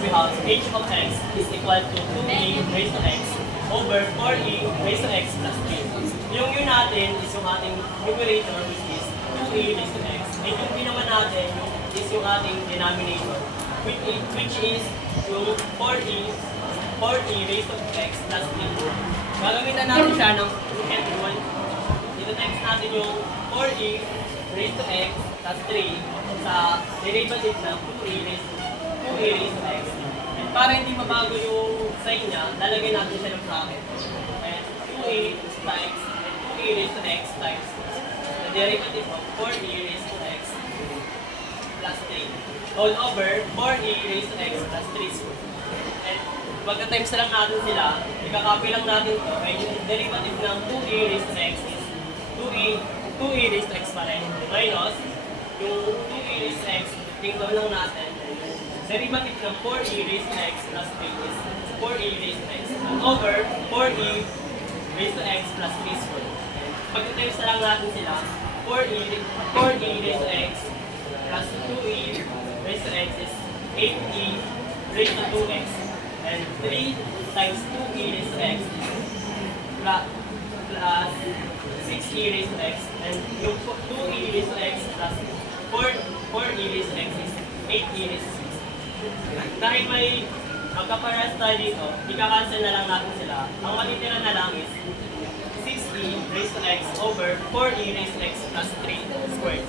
we have h of x is equal to 2e raised to x over 4e raised to x plus 3. Yung u natin is yung ating numerator which is 2e raised to x. And yung b naman natin is yung ating denominator which is yung 4e raised to x plus 3. Gagamitan natin siya ng second rule. Dito text natin yung 4e raised to x plus 3 sa derivative ng 2e raised to x. And para hindi mabago yung sign niya, lalagay natin siya ng bracket. And 2e times 2e raised to x times the derivative of 4e raised to x plus 3 all over 4e raised to x plus 3 squared. And pagka-times lang natin sila, ikakopy lang natin ito, ay yung derivative ng 2e raised to x is 2e raised to x pa rin, minus yung 2e raised to x, tingnan lang natin, derivative ng 4e raised to x plus 3 is 4e raised to x over 4e raised to x plus 3 squared. Pagka-times na lang natin sila, 4e raised to x plus 2e raised to x is 8e raised to 2x. And 3 times 2e raised to x is plus 6e raised to x. And yung 2e raised to x plus 4e raised to x is 8e raised to 6. Dahil may magkaparehas tayo dito, ika-cancel na lang natin sila. Ang matitira na lang is 6e raised to x over 4e raised to x plus 3 squared.